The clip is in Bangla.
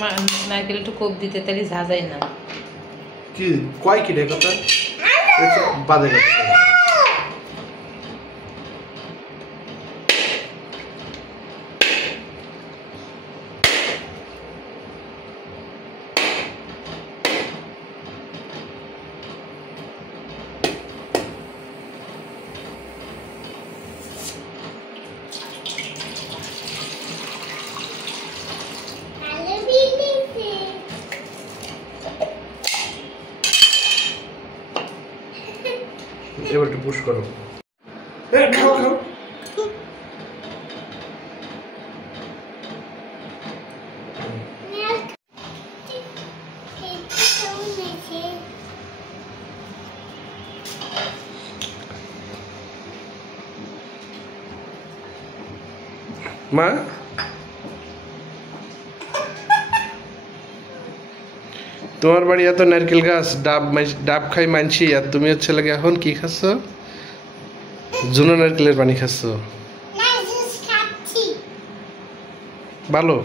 নারকেল একটু কোপ দিতে তাহলে ঝাঁঝাই না কি কয় কি রে কথা বাদে গেছে এবার একটু পুশ করো খাও খাও মা তোমার বাড়ি এত নারকেল গাছ ডাব খাই মানছি আর তুমি হচ্ছে লাগে এখন কি খাচ্ছ জুনো নারকেলের পানি খাচ্ছ ভালো